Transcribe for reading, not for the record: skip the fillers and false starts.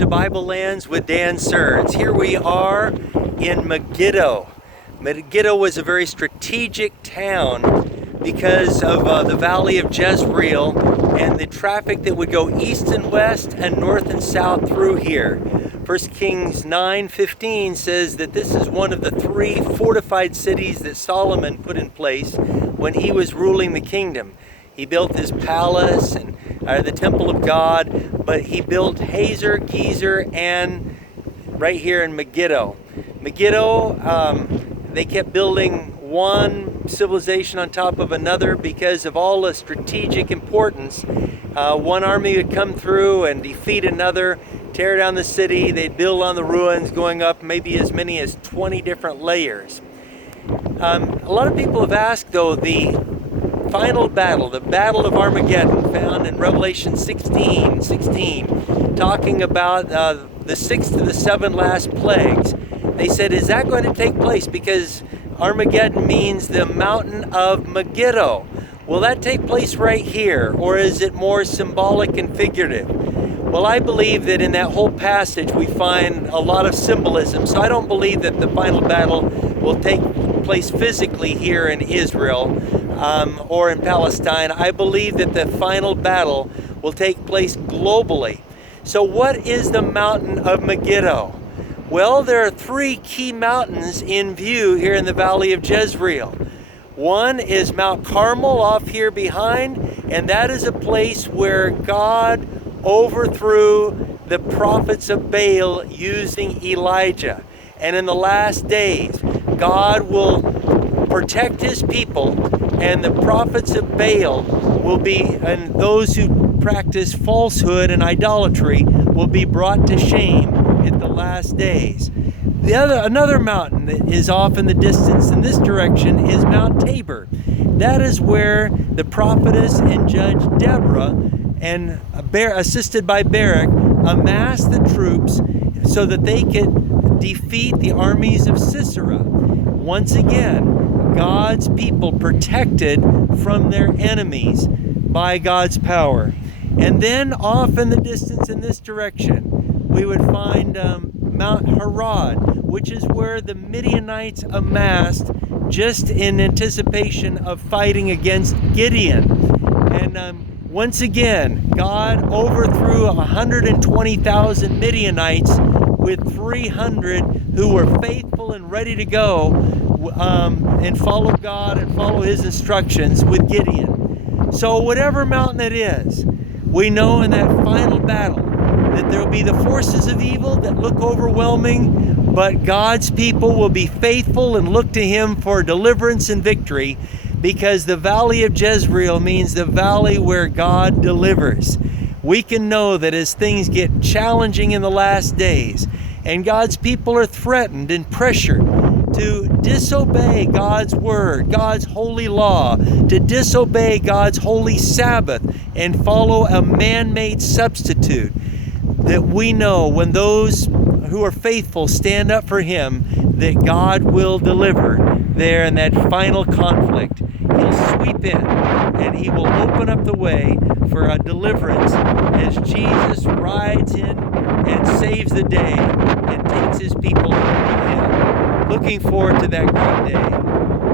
to Bible Lands with Dan Serns. Here we are in Megiddo. Megiddo was a very strategic town because of the Valley of Jezreel and the traffic that would go east and west and north and south through here. 1 Kings 9:15 says that this is one of the 3 fortified cities that Solomon put in place when he was ruling the kingdom. He built his palace and the temple of God, but he built Hazor, Gezer, and right here in Megiddo. Megiddo, they kept building one civilization on top of another because of all the strategic importance. One army would come through and defeat another, tear down the city, they'd build on the ruins, going up maybe as many as 20 different layers. A lot of people have asked, though, the final battle, the Battle of Armageddon, found in Revelation 16, talking about the 6th to the 7 last plagues. They said, is that going to take place? Because Armageddon means the mountain of Megiddo. Will that take place right here, or is it more symbolic and figurative? Well, I believe that in that whole passage we find a lot of symbolism, so I don't believe that the final battle will take place physically here in Israel or in Palestine. I believe that the final battle will take place globally. So what is the mountain of Megiddo? Well, there are 3 key mountains in view here in the Valley of Jezreel. One is Mount Carmel off here behind, and that is a place where God overthrew the prophets of Baal using Elijah. And in the last days, God will protect his people, and the prophets of Baal will be, and those who practice falsehood and idolatry will be brought to shame at the last days. Another mountain that is off in the distance in this direction is Mount Tabor. That is where the prophetess and judge Deborah, and assisted by Barak, amassed the troops so that they could defeat the armies of Sisera. Once again, God's people protected from their enemies by God's power. And then off in the distance in this direction, we would find Mount Harod, which is where the Midianites amassed just in anticipation of fighting against Gideon. And once again, God overthrew 120,000 Midianites with 300 who were faithful and ready to go and follow God and follow his instructions with Gideon. So whatever mountain it is, we know in that final battle that there will be the forces of evil that look overwhelming, but God's people will be faithful and look to him for deliverance and victory, because the Valley of Jezreel means the valley where God delivers. We can know that as things get challenging in the last days, and God's people are threatened and pressured to disobey God's word, God's holy law, to disobey God's holy Sabbath, and follow a man-made substitute, that we know when those who are faithful stand up for him, that God will deliver there in that final conflict. He'll sweep in and he will open up the way for a deliverance as Jesus rides in and saves the day and takes his people with him. Looking forward to that great day.